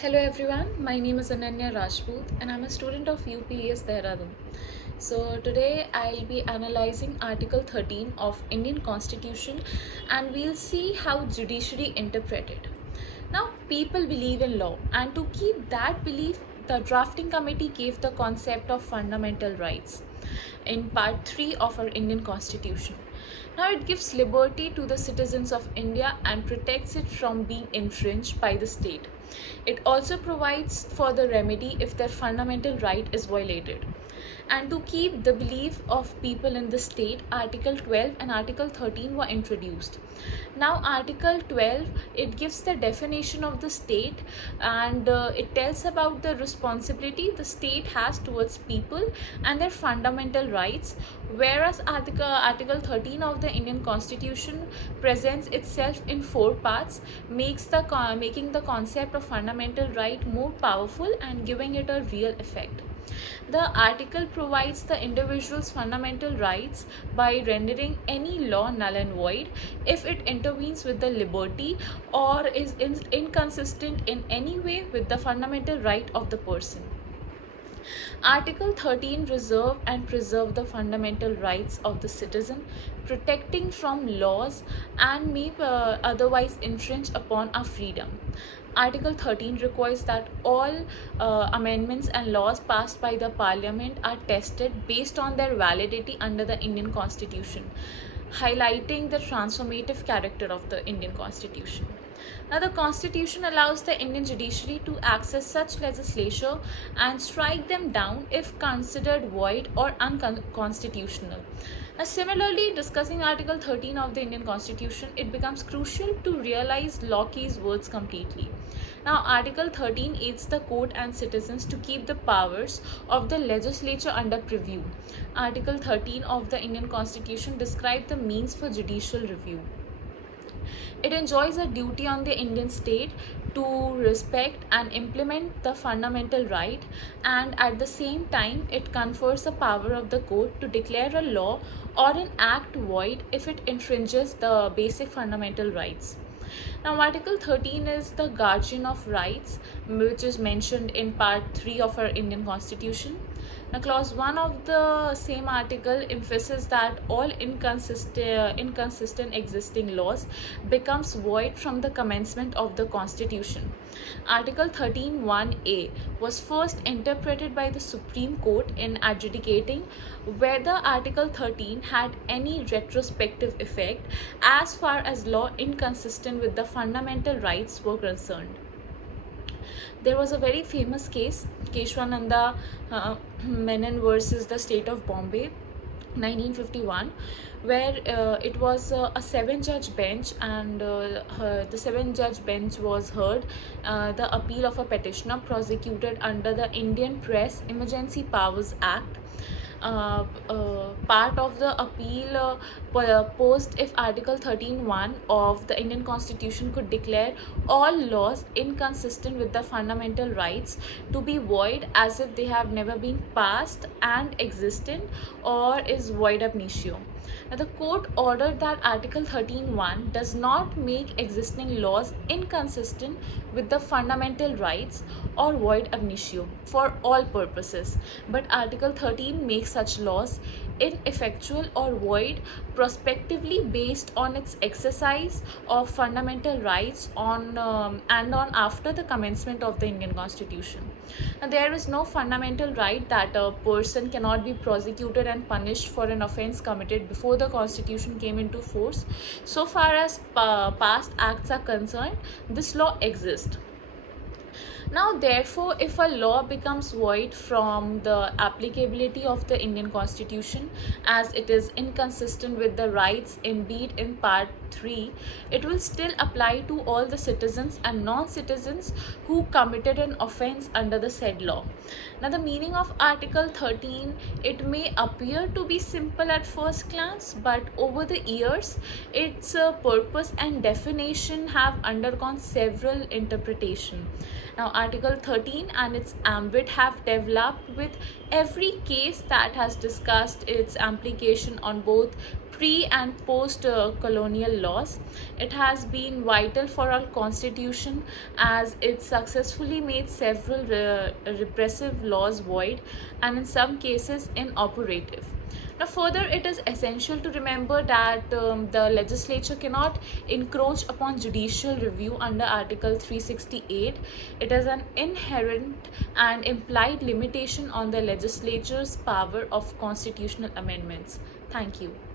Hello everyone, my name is Ananya Rajput and I'm a student of UPES Dehradun. So today I'll be analyzing Article 13 of Indian Constitution and we'll see how judiciary interpret it. Now people believe in law and to keep that belief the drafting committee gave the concept of fundamental rights in part 3 of our Indian Constitution. Now, it gives liberty to the citizens of India and protects it from being infringed by the state. It also provides for the remedy if their fundamental right is violated. And to keep the belief of people in the state, Article 12 and Article 13 were introduced. Now, Article 12 it gives the definition of the state and it tells about the responsibility the state has towards people and their fundamental rights, whereas Article 13 of the Indian Constitution presents itself in four parts, making the concept of fundamental right more powerful and giving it a real effect. The article provides the individual's fundamental rights by rendering any law null and void if it intervenes with the liberty or is inconsistent in any way with the fundamental right of the person. Article 13 reserve and preserve the fundamental rights of the citizen, protecting from laws and may otherwise infringe upon our freedom. Article 13 requires that all amendments and laws passed by the Parliament are tested based on their validity under the Indian Constitution, highlighting the transformative character of the Indian Constitution. Now, the Constitution allows the Indian judiciary to access such legislation and strike them down if considered void or unconstitutional. Now, similarly, discussing Article 13 of the Indian Constitution, it becomes crucial to realize Locke's words completely. Now, Article 13 aids the court and citizens to keep the powers of the legislature under preview. Article 13 of the Indian Constitution describes the means for judicial review. It enjoys a duty on the Indian state to respect and implement the fundamental right, and at the same time, it confers the power of the court to declare a law or an act void if it infringes the basic fundamental rights. Now, Article 13 is the guardian of rights, which is mentioned in Part 3 of our Indian Constitution. Now, Clause 1 of the same article emphasizes that all inconsistent existing laws becomes void from the commencement of the Constitution. Article 13(1)(a) was first interpreted by the Supreme Court in adjudicating whether Article 13 had any retrospective effect as far as law inconsistent with the fundamental rights were concerned. There was a very famous case, Keshwananda Menon versus the state of Bombay, 1951, where it was a seven-judge bench, and the seven-judge bench was heard the appeal of a petitioner prosecuted under the Indian Press Emergency Powers Act. Part of the appeal posed if Article 13(1) of the Indian Constitution could declare all laws inconsistent with the fundamental rights to be void as if they have never been passed and existent, or is void ab initio. Now, the court ordered that Article 13(1) does not make existing laws inconsistent with the fundamental rights or void ab initio for all purposes, but Article 13 makes such laws ineffectual or void prospectively based on its exercise of fundamental rights on after the commencement of the Indian Constitution. Now, there is no fundamental right that a person cannot be prosecuted and punished for an offence committed before the Constitution came into force. So far as past acts are concerned, this law exists. Now, therefore, if a law becomes void from the applicability of the Indian Constitution as it is inconsistent with the rights embodied in Part 3, it will still apply to all the citizens and non-citizens who committed an offence under the said law. Now, the meaning of Article 13, it may appear to be simple at first glance, but over the years, its purpose and definition have undergone several interpretations. Now, Article 13 and its ambit have developed with every case that has discussed its application on both pre and post colonial laws. It has been vital for our constitution as it successfully made several repressive laws void and in some cases inoperative. Now, further, it is essential to remember that the legislature cannot encroach upon judicial review under Article 368. It is an inherent and implied limitation on the legislature's power of constitutional amendments. Thank you.